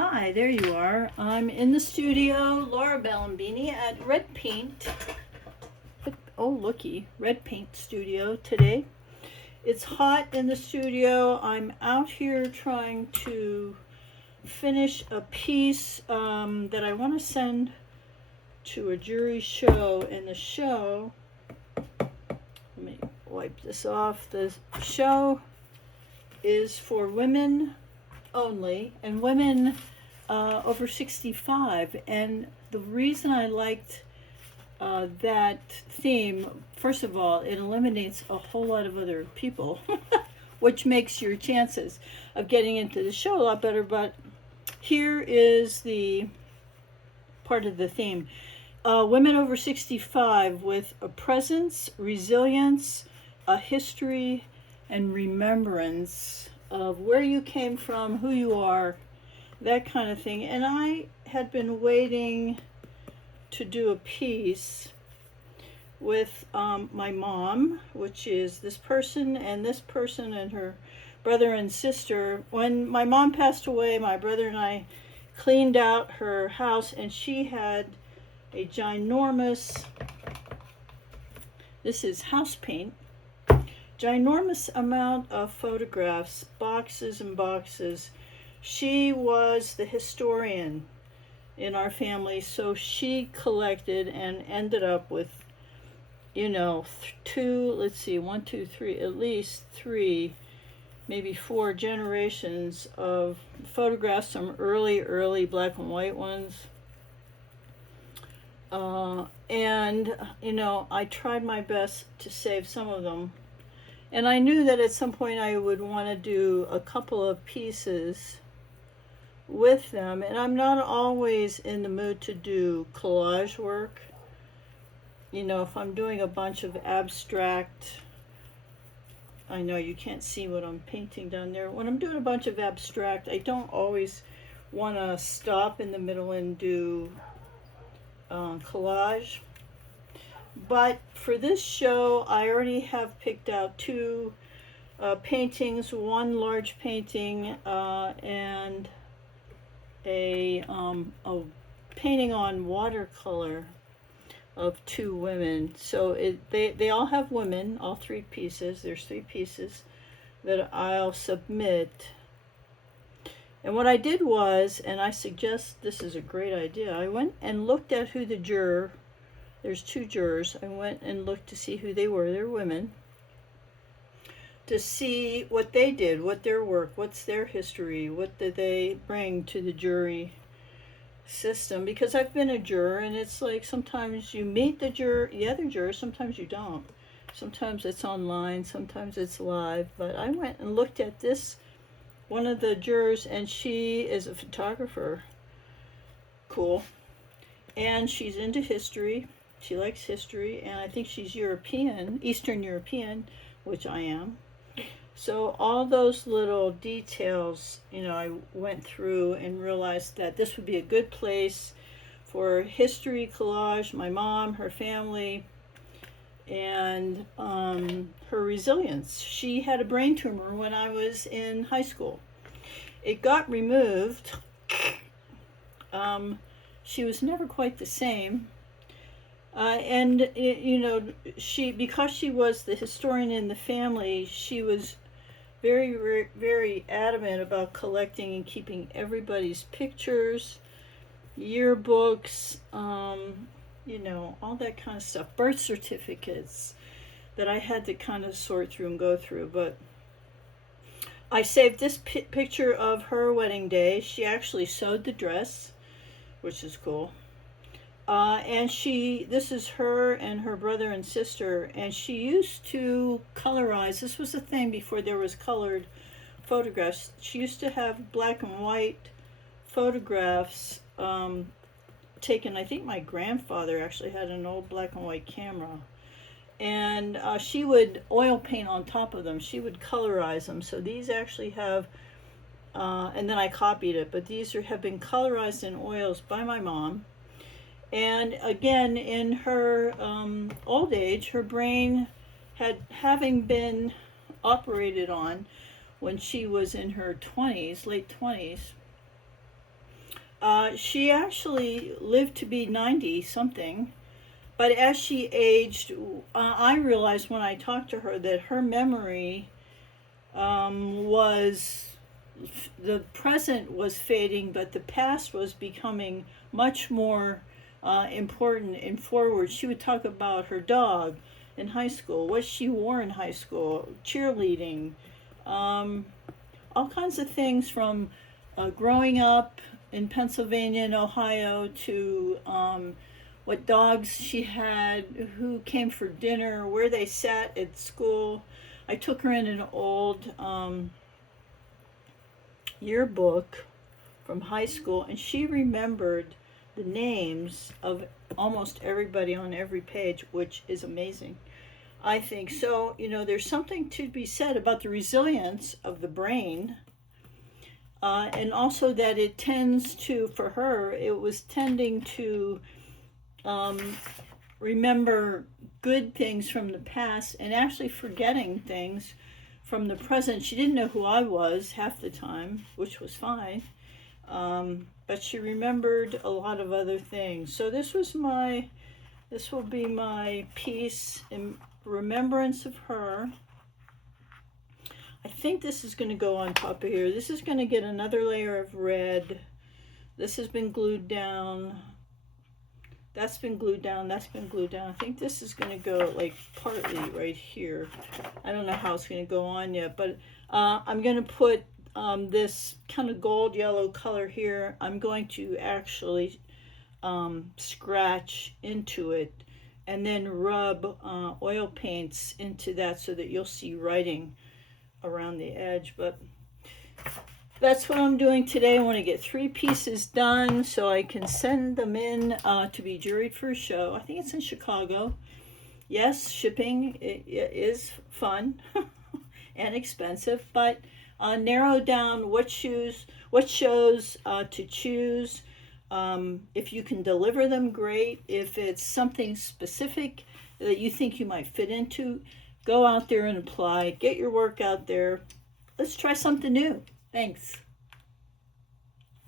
Hi, there you are. I'm in the studio, Laura Bellambini at Red Paint. Oh, looky, Red Paint Studio today. It's hot in the studio. I'm out here trying to finish a piece that I want to send to a jury show. And the show, let me wipe this off. The show is for women only, and women over 65. And the reason I liked that theme, first of all, it eliminates a whole lot of other people, which makes your chances of getting into the show a lot better. But here is the part of the theme. Women over 65 with a presence, resilience, a history, and remembrance of where you came from, who you are, that kind of thing. And I had been waiting to do a piece with my mom, which is this person and her brother and sister. When my mom passed away, my brother and I cleaned out her house, and she had a ginormous, this is house paint, ginormous amount of photographs, boxes and boxes. She was the historian in our family, so she collected and ended up with, one, two, three, at least three, maybe four generations of photographs, some early black and white ones. I tried my best to save some of them. And I knew that at some point I would want to do a couple of pieces with them. And I'm not always in the mood to do collage work. If I'm doing a bunch of abstract, I know you can't see what I'm painting down there. When I'm doing a bunch of abstract, I don't always want to stop in the middle and do collage. But for this show, I already have picked out two paintings, one large painting and a painting on watercolor of two women. So they all have women, all three pieces. There's three pieces that I'll submit. And what I did was, and I suggest this is a great idea, I went and looked at who the juror, there's two jurors, I went and looked to see who they were. They're women. To see what they did, what their work, what's their history, what did they bring to the jury system. Because I've been a juror, and it's like sometimes you meet the other juror, sometimes you don't. Sometimes it's online, sometimes it's live. But I went and looked at this, one of the jurors, and she is a photographer. Cool. And she's into history. She likes history, and I think she's European, Eastern European, which I am. So all those little details, I went through and realized that this would be a good place for history collage, my mom, her family, and her resilience. She had a brain tumor when I was in high school. It got removed. She was never quite the same. Because she was the historian in the family, she was very, very adamant about collecting and keeping everybody's pictures, yearbooks, all that kind of stuff, birth certificates that I had to kind of sort through and go through. But I saved this picture of her wedding day. She actually sewed the dress, which is cool. And this is her and her brother and sister, and she used to colorize. This was a thing before there was colored photographs. She used to have black and white photographs taken. I think my grandfather actually had an old black and white camera, and she would oil paint on top of them. She would colorize them. So these actually have, and then I copied it, but these have been colorized in oils by my mom. And again, in her old age, her brain having been operated on when she was in her 20s, late 20s, She actually lived to be 90 something, but as she aged, I realized when I talked to her that her memory was the present was fading, but the past was becoming much more important and forward. She would talk about her dog in high school, what she wore in high school, cheerleading, um, all kinds of things from growing up in Pennsylvania and Ohio to what dogs she had, who came for dinner, where they sat at school. I took her in an old yearbook from high school, and she remembered the names of almost everybody on every page, which is amazing. I think so. There's something to be said about the resilience of the brain, and also that it tends to, for her, it was tending to um, remember good things from the past and actually forgetting things from the present. She didn't know who I was half the time, which was fine, but she remembered a lot of other things. So this will be my piece in remembrance of her. I think this is going to go on top of here. This is going to get another layer of red. This has been glued down. That's been glued down. That's been glued down. I think this is going to go like partly right here. I don't know how it's going to go on yet, but I'm going to put this kind of gold yellow color here. I'm going to actually scratch into it and then rub oil paints into that so that you'll see writing around the edge. But that's what I'm doing today. I want to get 3 pieces done so I can send them in to be juried for a show. I think it's in Chicago. Yes, shipping it is fun and expensive, but narrow down what shows to choose. If you can deliver them, great. If it's something specific that you think you might fit into, go out there and apply. Get your work out there. Let's try something new. Thanks.